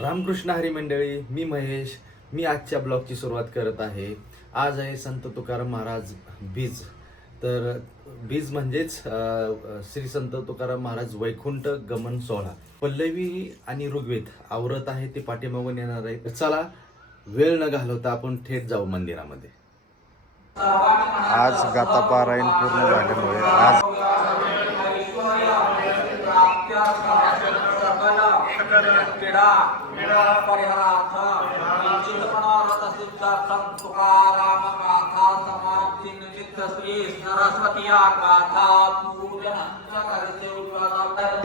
रामकृष्ण हरी मंडळी, मी महेश. मी आजच्या ब्लॉगची सुरुवात करत आहे. आज आहे संत तुकाराम महाराज बीज. तर बीज म्हणजेच श्री संत तुकाराम महाराज वैकुंठ गमन सोहळा. पल्लवी आणि ऋग्वेद आवरत आहे, ते पाठीमागून येणार आहे. तर चला, वेळ न घालवता आपण थेट जाऊ मंदिरामध्ये. आज गाथा पारायण पूर्ण झाल्यामुळे आज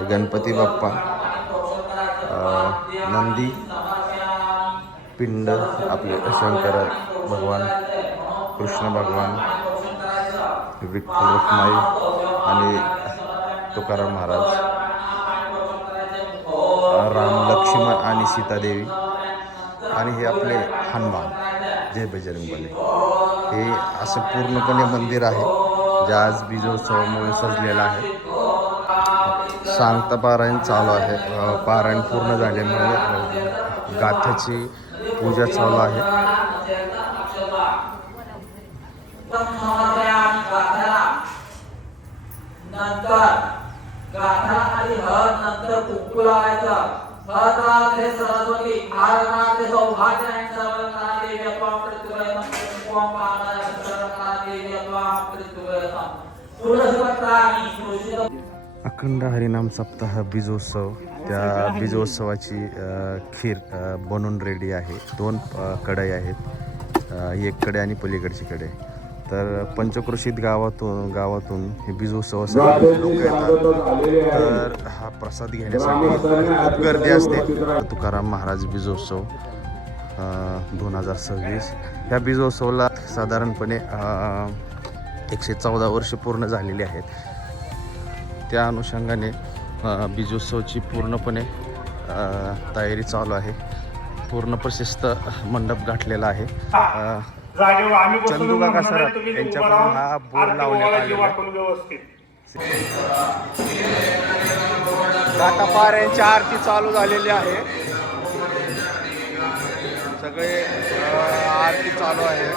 गणपती बाप्पा, नंदी, पिंड, आपले शंकर भगवान, कृष्ण भगवान, विठ्ठल रखुमाई आणि तुकाराम महाराज, राम, लक्ष्मण आणि सीतादेवी, आणि हे आपले हनुमान, जय बजरंग बली. हे असं पूर्णपणे मंदिर आहे जे आज बीजोत्सवामुळे सजलेलं आहे. सांगता पारायण चालू आहे. पारायण पूर्ण झाल्यामुळे गाथ्याची पूजा चालू आहे. गाथा आणि हळद नंतर कुंकू लावायचं. हळदामध्ये सरस्वती, आरणामध्ये सौभाग्य आणि सर्वकाराने व्यपाम प्रतिवयम कुंकुम पाहणाऱ्या सर्वकाराने व्यपाम प्रतिवयम तुळसपत्रानी तुळशी. अखंड हरिनाम सप्ताह बीजोत्सव, त्या बीजोत्सवाची खीर बनून रेडी आहे. 2 कढई आहेत, एक कढई आणि पलीकडची कढई. तर पंचक्रोशीत गावातून हे बीजोत्सवासाठी लोक येतात. तर हा प्रसाद घेण्यासाठी खूप गर्दी असते. तुकाराम महाराज बीजोत्सव 2026. ह्या बीजोत्सवाला साधारणपणे 114 वर्ष पूर्ण झालेली आहेत. त्या अनुषंगाने बीजोत्सवाची पूर्णपणे तयारी चालू आहे. पूर्ण प्रशस्त मंडप गाठलेला आहे. चंदू काका सर यांच्याकडून हा बोर्ड लावण्यात आलेला आहे. गाथा पारायणची आरती चालू झालेली आहे. सगळे आरती चालू आहे.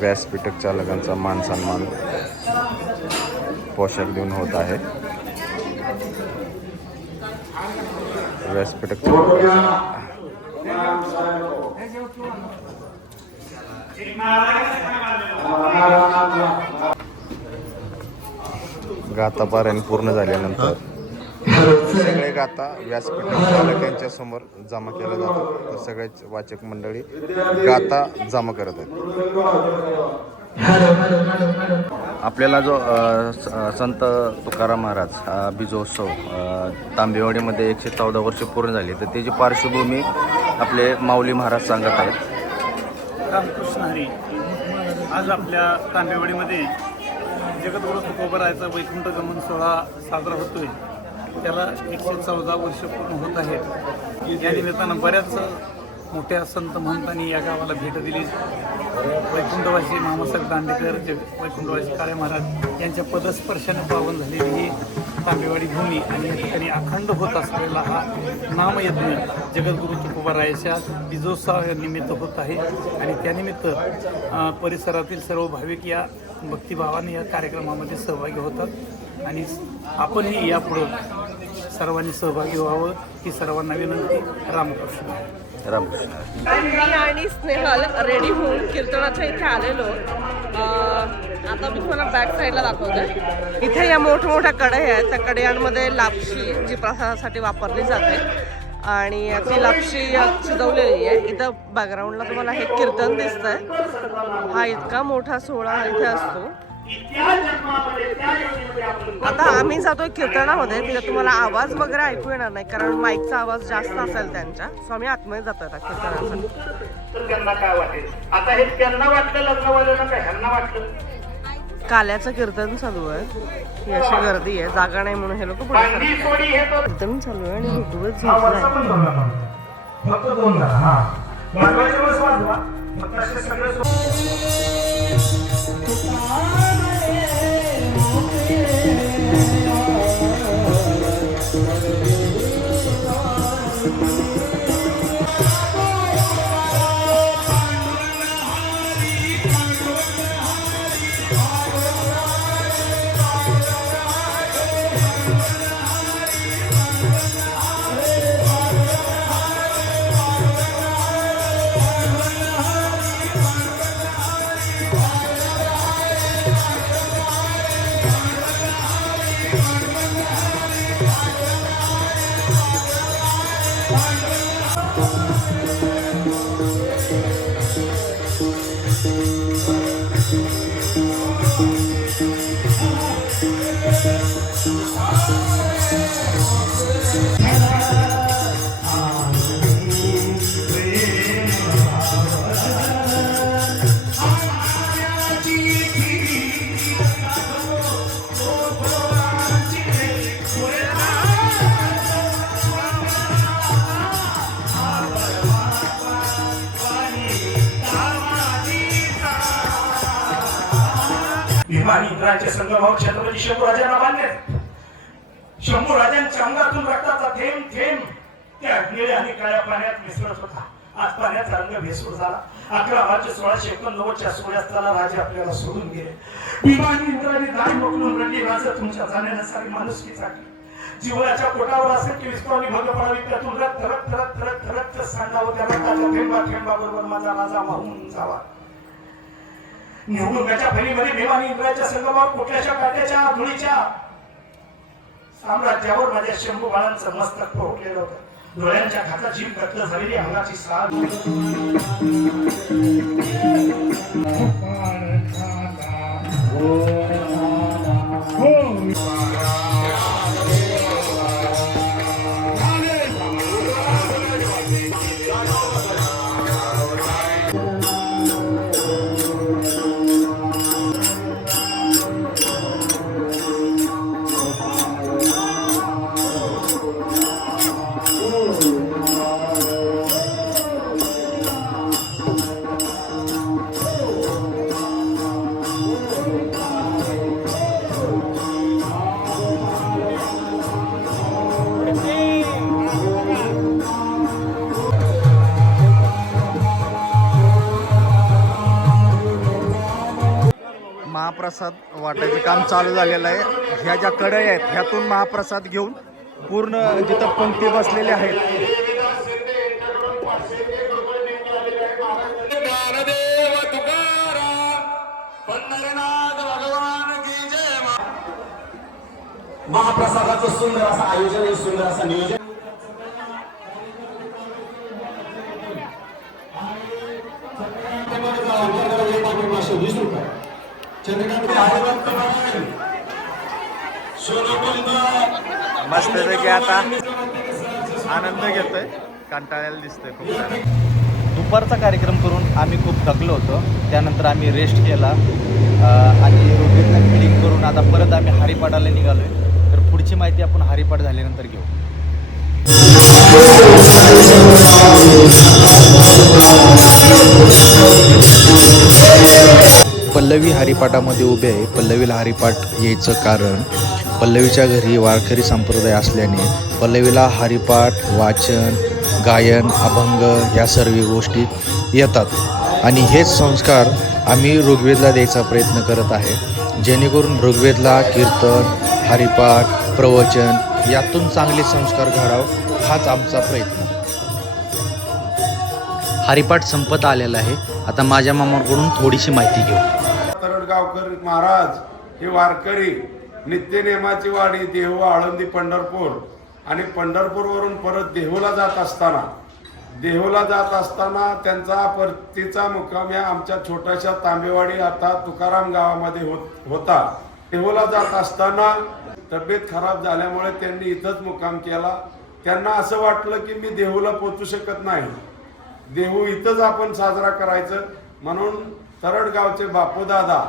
व्यासपीठक चालकांचा मान सन्मान पोशाख देऊन होत आहे. व्यासपीठक गाथा पारायण पूर्ण झाल्यानंतर सगळे गाथा व्यासपीठ चालकांच्या समोर जमा केला जातो. तर सगळेच वाचक मंडळी गाथा जमा करत आहेत. आपल्याला जो संत तुकाराम महाराज बीजोत्सव तांबेवाडीमध्ये 114 वर्ष पूर्ण झाली, तर त्याची पार्श्वभूमी आपले माऊली महाराज सांगत आहेत. रामकृष्ण हरी. आज आपल्या तांबेवाडीमध्ये जगद्गुरु तुकोबरायाचा वैकुंठ गमन सोहळा साजरा होतोय. त्याला 114 वर्ष पूर्ण होत आहेत. या निमित्तानं बऱ्याच मोठ्या संत महंतांनी या गावाला भेट दिली. वैकुंठवासी मामासाहेब दांडेकर वैकुंठवासी काळे महाराज यांच्या पदस्पर्शाने पावन झालेली ही तांबेवाडी भूमी आणि या ठिकाणी अखंड होत असलेला हा नामयज्ञ जगद्गुरू तुकोबारायाच्या बीजोत्सवानिमित्त होत आहे. आणि त्यानिमित्त परिसरातील सर्व भाविक या भक्तिभावाने या कार्यक्रमामध्ये सहभागी होतात आणि आपणही यापुढं सर्वांनी सहभागी व्हावं ही सर्वांना विनंती. रामकृष्ण. रामकृष्ण. मी आणि स्नेहल रेडी होऊन कीर्तनाच्या इथे आलेलो. आता मी तुम्हाला बॅक साईडला दाखवते. इथे या मोठमोठ्या कढई आहेत. त्या कढयांमध्ये लापशी जी प्रसादासाठी वापरली जाते आणि ती लापशी शिजवलेली आहे. इथं बॅकग्राऊंडला तुम्हाला हे कीर्तन दिसतंय. हा इतका मोठा सोहळा इथे असतो. आता आम्ही जातोय कीर्तनामध्ये. तिथे तुम्हाला आवाज वगैरे ऐकू येणार नाही कारण माईकचा आवाज जास्त असेल त्यांच्या. सो आम्ही आतमध्ये जातोय आता कीर्तनासाठी. तर त्यांना काय वाटेल आता हे त्यांना वाटलं लग्नवाल्यांना काय ह्यांना वाटलं. काल्याचं कीर्तन चालू आहे. ही अशी गर्दी आहे. जागा नाही म्हणून हे लोक पुढे बांधी सोडी हे तर कीर्तन चालू आहे आणि ऋतूच हा झोपलाय. वर्षा पण धरला पाहिजे. फक्त 2 जण हा वाजवायचे वेळेस वाजवा फक्त असे सगळे भीमानी इंद्राचे संगम छत्रपती शंभूराजांना बांधले. शंभूराजांच्या अंगातून रक्ताचा थेंब थेंब त्या निळ्या आणि काळ्या पाण्यात मिसळत होता. आज पाण्याचा रंग भेसूर झाला. 11 मार्च 1689च्या सूर्यास्ताला राजे आपल्याला सोडून गेले. भीमानी इंद्राने दाय मोकळून रडली. राजा तुमच्या जाण्याने सारी माणुसकी चाकली. जीवनाच्या पोटावर असेल की विस्तावणी भंग पडावी त्यातून रक्त रक्त रक्त रक्त रक्त सांडावं. त्या रक्ताच्या थेंबा थेंबाबरोबर माझा राजा वाहून जावा. निवडणुकाच्या फळीमध्ये भीमानी इंद्राच्या संगमावर कुठल्याशा काट्याच्या धुळीच्या साम्राज्यावर माझ्या शंभू बाळांचं मस्तक पोहोचलेलं होतं. डोळ्यांच्या खातात जीव गत्त झालेली अंगाची साथ. महाप्रसाद वाटायचं काम चालू झालेलं आहे. ह्या ज्या कढई आहेत ह्यातून महाप्रसाद घेऊन पूर्ण जिथं पंक्ती बसलेल्या आहेत महाप्रसादाचं सुंदर असं आयोजन आहे. सुंदर असं नियोजन. मस्तपैकी आता आनंद घेतोय. कंटाळ्याला दिसतोय खूप सारं. दुपारचा कार्यक्रम करून आम्ही खूप थकलो होतो. त्यानंतर आम्ही रेस्ट केला आणि रोटीतनं फिडिंग करून आता परत आम्ही हरिपाठाला निघालोय. तर पुढची माहिती आपण हरिपाठ झाल्यानंतर घेऊ. पल्लवी हरिपाठामध्ये उभे आहे. पल्लवीला हरिपाठ यायचं कारण पल्लवीच्या घरी वारकरी संप्रदाय असल्याने पल्लवीला हरिपाठ, वाचन, गायन, अभंग या सर्व गोष्टी येतात आणि हेच संस्कार आम्ही ऋग्वेदला द्यायचा प्रयत्न करत आहे, जेणेकरून ऋग्वेदला कीर्तन, हरिपाठ, प्रवचन यातून चांगले संस्कार घडावं हाच आमचा प्रयत्न. हरिपाठ संपत आलेला आहे. आता माझ्या मामाकडून थोडीशी माहिती घेऊ. तरडगावकर महाराज हे वारकरी नित्यनेमाची वाडी देहू, आळंदी, पंढरपूर आणि पंढरपूरवरून परत देहूला जात असताना त्यांचा परतीचा मुक्काम या आमच्या छोट्याशा तांबेवाडी आता तुकाराम गावामध्ये होता. देहूला जात असताना तब्येत खराब झाल्यामुळे त्यांनी इथंच मुक्काम केला. त्यांना असं वाटलं की मी देहूला पोचू शकत नाही, देहू इथंच आपण साजरा करायचं, म्हणून तरडगावचे बापूदादा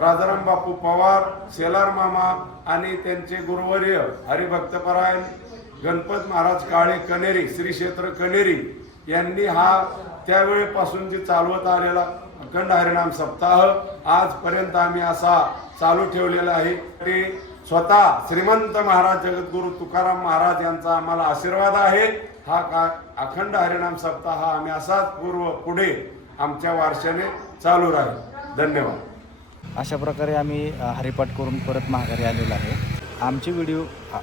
राजाराम बापू पवार, शेलार मामा आणि त्यांचे गुरुवर्य हरिभक्तपरायण गणपत महाराज काळे कनेरी, श्री क्षेत्र कनेरी यांनी हा त्यावेळेपासून जे चालवत आलेला अखंड हरिनाम सप्ताह आजपर्यंत आम्ही असा चालू ठेवलेला आहे. ते स्वतः श्रीमंत महाराज जगद्गुरु तुकाराम महाराज यांचा आम्हाला आशीर्वाद आहे. हा अखंड हरिनाम सप्ताह आम्ही असाच पुढे आमच्या वारशाने चालू राहील. धन्यवाद. अशा प्रकारे आम्ही हरिपाठ करून परत माघारी आलेलो आहे. आमचे व्हिडिओ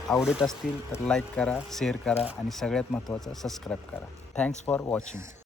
आवडत असतील तर लाईक करा, शेअर करा आणि सगळ्यात महत्त्वाचं सबस्क्राईब करा. Thanks for watching.